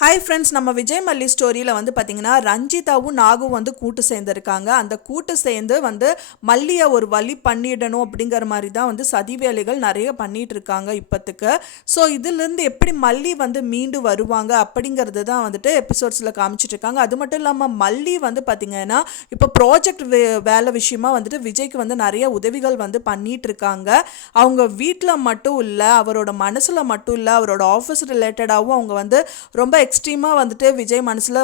Hi friends, நம்ம விஜய் மல்லி ஸ்டோரியில் வந்து பார்த்திங்கன்னா ரஞ்சிதாவும் நாகும் வந்து கூட்டு சேர்ந்துருக்காங்க. அந்த கூட்டு சேர்ந்து வந்து மல்லியை ஒரு வழி பண்ணிடணும் அப்படிங்கிற மாதிரி தான் வந்து சதி வேலைகள் நிறைய பண்ணிகிட்டு இருக்காங்க இப்போத்துக்கு. ஸோ இதிலேருந்து எப்படி மல்லி வந்து மீண்டு வருவாங்க அப்படிங்கிறது தான் வந்துட்டு எபிசோட்ஸில் காமிச்சிட்ருக்காங்க. அது மட்டும் இல்லாமல் மல்லி வந்து பார்த்திங்கன்னா இப்போ ப்ராஜெக்ட் வேலை விஷயமா வந்துட்டு விஜய்க்கு வந்து நிறைய உதவிகள் வந்து பண்ணிகிட்ருக்காங்க. அவங்க வீட்டில் மட்டும் இல்லை, அவரோட மனசில் மட்டும் இல்லை, அவரோட ஆஃபீஸ் ரிலேட்டடாகவும் அவங்க வந்து ரொம்ப எக்ஸ்ட்ரீமாக வந்துட்டு விஜய் மனசில்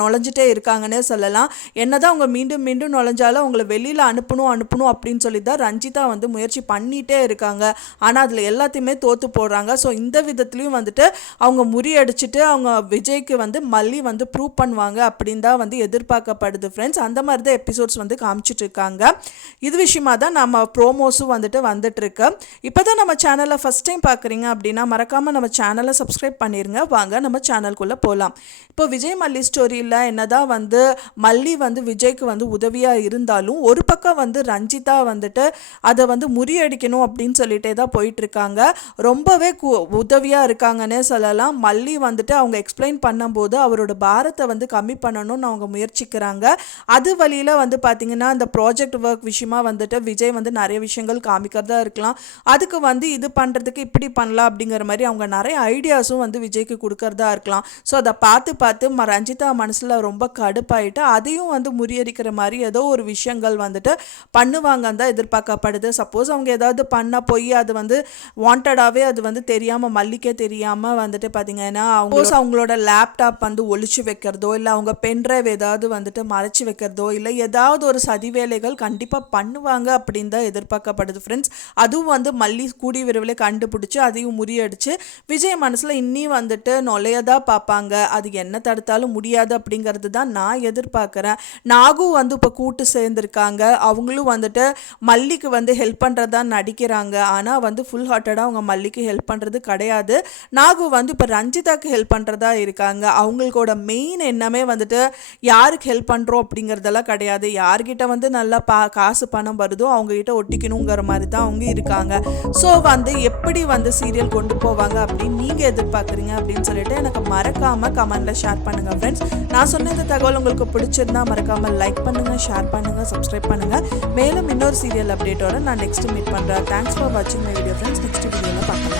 நுழைஞ்சிட்டே இருக்காங்கன்னே சொல்லலாம். என்னதான் அவங்க மீண்டும் மீண்டும் நுழைஞ்சாலும் அவங்கள வெளியில் அனுப்பணும் அப்படின்னு சொல்லி தான் ரஞ்சிதா வந்து முயற்சி பண்ணிகிட்டே இருக்காங்க. ஆனால் அதில் எல்லாத்தையுமே தோற்று போடுறாங்க. ஸோ இந்த விதத்துலையும் வந்துட்டு அவங்க முறியடிச்சிட்டு அவங்க விஜய்க்கு வந்து மல்லி வந்து ப்ரூவ் பண்ணுவாங்க அப்படின்னு தான் வந்து எதிர்பார்க்கப்படுது ஃப்ரெண்ட்ஸ். அந்த மாதிரி தான் எபிசோட்ஸ் வந்து காமிச்சிட்டு இருக்காங்க. இது விஷயமா தான் நம்ம ப்ரோமோஸும் வந்துட்டுருக்கு. இப்போ தான் நம்ம சேனலை ஃபஸ்ட் டைம் பார்க்குறீங்க அப்படின்னா மறக்காமல் நம்ம சேனலை சப்ஸ்கிரைப் பண்ணிடுங்க. வாங்க நம்ம சேனலுக்குள்ளே போகலாம். இப்போ விஜய் மல்லி ஸ்டோரியில் என்னதான் வந்து மல்லி வந்து விஜய்க்கு வந்து உதவியாக இருந்தாலும் ஒரு பக்கம் வந்து ரஞ்சிதா வந்துட்டு அதை வந்து முறியடிக்கணும் அப்படின்னு சொல்லிட்டே தான் போயிட்டுருக்காங்க. ரொம்பவே உதவியாக இருக்காங்கன்னே சொல்லலாம். மல்லி வந்துட்டு அவங்க எக்ஸ்பிளைன் பண்ணும்போது அவரோட பாரத்தை வந்து கம்மி பண்ணணும்னு அவங்க முயற்சிக்கிறாங்க. அது வழியில் வந்து பார்த்திங்கன்னா இந்த ப்ராஜெக்ட் ஒர்க் விஷயமா வந்துட்டு விஜய் வந்து நிறைய விஷயங்கள் காமிக்கிறதா இருக்கலாம். அதுக்கு வந்து இது பண்ணுறதுக்கு இப்படி பண்ணலாம் அப்படிங்கிற மாதிரி அவங்க நிறைய ஐடியாஸும் வந்து விஜய்க்கு கொடுக்கறதா இருக்கலாம். ஸோ அதை பார்த்து ரஞ்சிதா மனசில் ரொம்ப கடுப்பாயிட்டு அதையும் வந்து முறியடிக்கிற மாதிரி ஏதோ ஒரு விஷயங்கள் வந்துட்டு பண்ணுவாங்கன்னு தான் எதிர்பார்க்கப்படுது. சப்போஸ் அவங்க ஏதாவது பண்ண போய் அது வந்து வாண்டடாகவே அது வந்து தெரியாமல் மல்லிக்கே தெரியாமல் வந்துட்டு பார்த்திங்கன்னா அவங்களோட லேப்டாப் வந்து ஒழிச்சு வைக்கிறதோ இல்லை அவங்க பென்ட்ரைவ் ஏதாவது வந்துட்டு மறைச்சி வைக்கிறதோ இல்லை ஏதாவது ஒரு சதி வேலைகள் கண்டிப்பாக பண்ணுவாங்க அப்படின்னு தான் எதிர்பார்க்கப்படுது ஃப்ரெண்ட்ஸ். அதுவும் வந்து மல்லி கூடி விரைவில் கண்டுபிடிச்சி அதையும் முறியடிச்சு விஜய் மனசில் இன்னி வந்துட்டு நுழையதா பார்ப்பாங்க. அது என்ன தடுத்தாலும் முடியாது அப்படிங்கிறது தான் நான் எதிர்பார்க்குறேன். நாகும் வந்து இப்போ கூட்டு சேர்ந்துருக்காங்க. அவங்களும் வந்துட்டு மல்லிக்கு வந்து ஹெல்ப் பண்ணுறதா நடிக்கிறாங்க. ஆனால் வந்து ஃபுல் ஹார்ட்டடாக அவங்க மல்லிக்கு ஹெல்ப் பண்ணுறது கிடையாது. நாகு வந்து இப்போ ரஞ்சிதாக்கு ஹெல்ப் பண்ணுறதா இருக்காங்க. அவங்களோட மெயின் எண்ணமே வந்துட்டு யாருக்கு ஹெல்ப் பண்ணுறோம் அப்படிங்கிறதெல்லாம் கிடையாது. யார்கிட்ட வந்து நல்லா காசு பணம் வருதோ அவங்ககிட்ட ஒட்டிக்கணுங்கிற மாதிரி தான் அவங்க இருக்காங்க. ஸோ வந்து எப்படி வந்து சீரியல் கொண்டு போவாங்க அப்படின்னு நீங்கள் எதிர்பார்க்குறீங்க அப்படின்னு சொல்லிட்டு எனக்கு மறக்காமல் கமெண்ட்டில் ஷேர் பண்ணுங்கள் ஃப்ரெண்ட்ஸ். நான் சொன்ன இந்த தகவல் உங்களுக்கு பிடிச்சிருந்தா மறக்காமல் லைக் பண்ணுங்கள், ஷேர் பண்ணுங்கள், சப்ஸ்கிரைப் பண்ணுங்கள். மேலும் இன்னொரு சீரியல் அப்டேட்டோட நான் நெக்ஸ்ட் மீட் பண்ணுறேன். தேங்க்ஸ் ஃபார் வாட்சிங் மை வீடியோ ஃப்ரெண்ட்ஸ். நெக்ஸ்ட் வீடியோவில் பார்க்கலாம்.